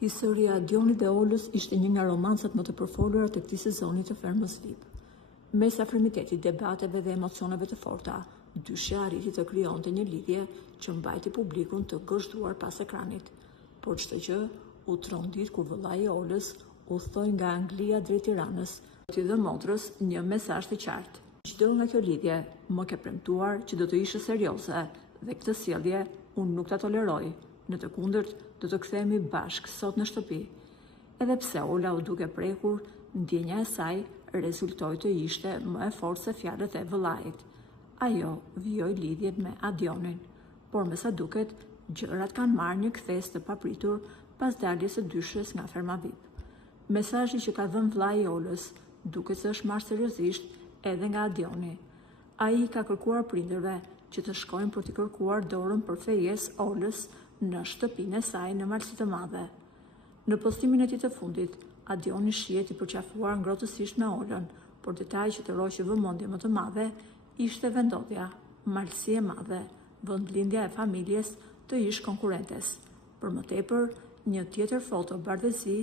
Historia e Dionit dhe Olës ishte një nga romancat më të përfolura të këtij sezoni të Fermës VIP. Mes afrimitetit, debateve dhe emocioneve të forta, dyshja arriti të krijonte një lidhje që mbajti publikun të gëzhtuar pas ekranit. Por çdo gjë u trondit kur vëllai i Olës udhtoi nga Anglia drejt Tiranës, t'i dhënë motrës një mesazh të qartë. Çdo nga kjo lidhje më ke premtuar që do të ishe serioze dhe këtë sjellje unë nuk ta toleroj. Në të kundërt, do të kthehemi bashkë sot në shtëpi. Edhe pse Ola u duke prekur, ndjenja e saj rezultoi të ishte më e fortë se fjalët e vëllait. Ajo vijoi lidhjen me Adionin, por me sa duket, gjërat kanë marrë një kthes të papritur pas daljes së dyshës nga Ferma VIP. Mesazhi që ka dhënë vllai i Olës duket se është marrë seriozisht edhe nga Adioni. Ai ka kërkuar prindërve që të shkojnë për t'i kërkuar dorën për fejes Olës në shtëpinë e saj në Malësi të Madhe. Në postimin e tij të fundit, Adioni shihet i përqafuar ngrohtësisht me Olën, por detaj që të roqi vëmendje më të madhe ishte vendodhja, Malësi e Madhe, vendlindja e familjes të ish konkurrentes. Për më tepër, një tjetër foto bardhëzi,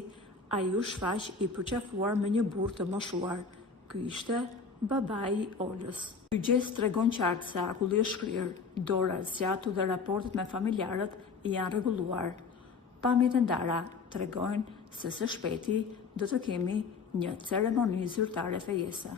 ai u shfaq i përqafuar me një burr të moshuar. Ky ishte babai i Olës. Ky gjest tregon qartë se akulli është shkrirë, dora zgjatu dhe raportet me familjarët janë rregulluar. Pamjet e ndara tregojnë se së shpejti do të kemi një ceremoni zyrtare fejese.